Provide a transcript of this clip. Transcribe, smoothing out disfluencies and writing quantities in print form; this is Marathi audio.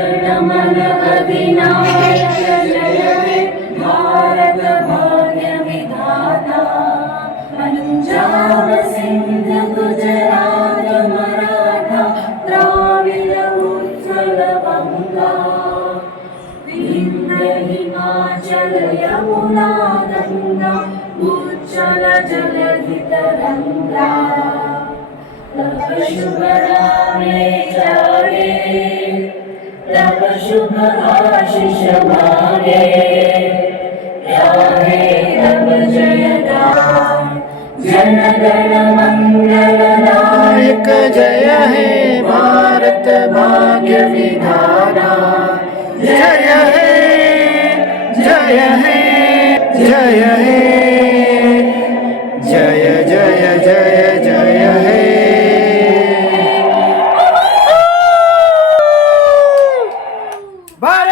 गणमन अधिनायक जय हे भारत भाग्य विधाता। पंजाब सिंध गुजरात मराठा द्राविड उत्कल गंगा। विंध्य हिमाचल यमुना गंगा उच्चल जलधि तरंगा। तब शुभ नामे जागे तब शुभ आशीष मागे। गाहे तब जय गान जन गण मंगल नायक जय हे भारत भाग्य विधाता। जय हे जय हे जय हे जय जय जय जय हे। भारत